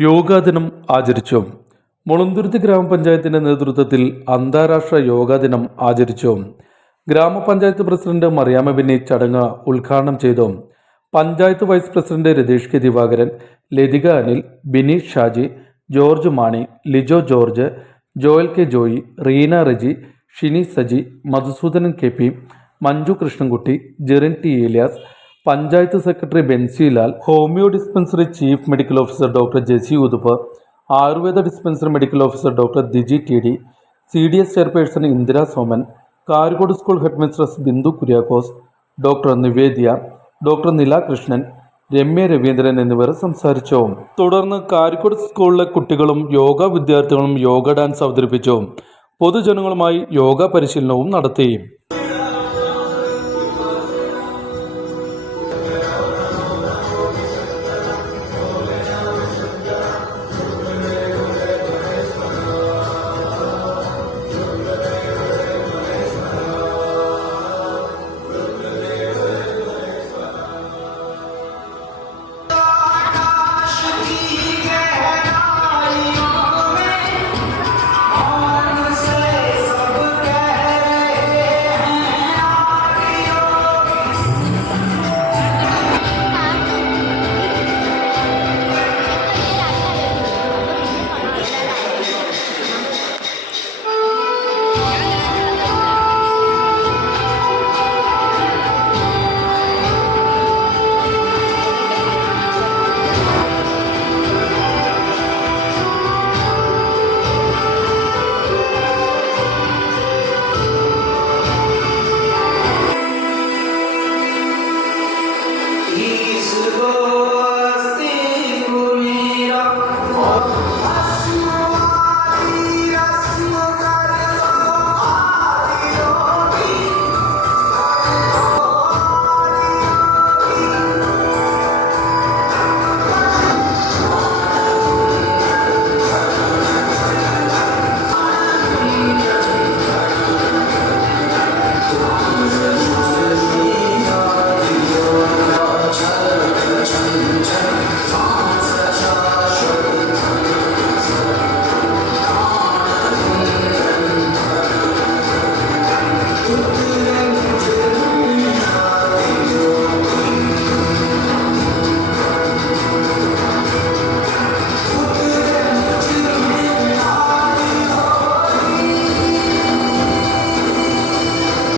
യോഗാ ദിനം ആചരിച്ചു. മുളന്തുരുത്തി ഗ്രാമപഞ്ചായത്തിന്റെ നേതൃത്വത്തിൽ അന്താരാഷ്ട്ര യോഗാ ദിനം ആചരിച്ചു. ഗ്രാമപഞ്ചായത്ത് പ്രസിഡന്റ് മറിയാമ്മ ബെന്നി ചടങ്ങ് ഉദ്ഘാടനം ചെയ്തു. Panchayat vice president Ratheesh K Divakaran, Lathika Anil, Bineesh Shaji, George Mani, Lijo George, Joel K Joy, Reena Reji, Shini Saji, Madhusoodanan K P, Manju Krishnankutty, Jerin T Elias, panchayat secretary Benzilal, homeo dispensary chief medical officer doctor Jessy Uthup, Ayurveda dispensary medical officer doctor Diji T D, CDS chairperson Indira Soman, Karikode school head mistress Bindu Kuriakose, doctor Nivedya, doctor Nila Krishnan, Ramya Raveendran എന്നിവർ സംസാരിച്ചു. തുടർന്ന് കാരിക്കോട് സ്കൂളിലെ കുട്ടികളും യോഗ വിദ്യാർത്ഥികളും യോഗ ഡാൻസ് അവതരിപ്പിച്ചു. പൊതുജനങ്ങളുമായി യോഗ പരിശീലനവും നടത്തി.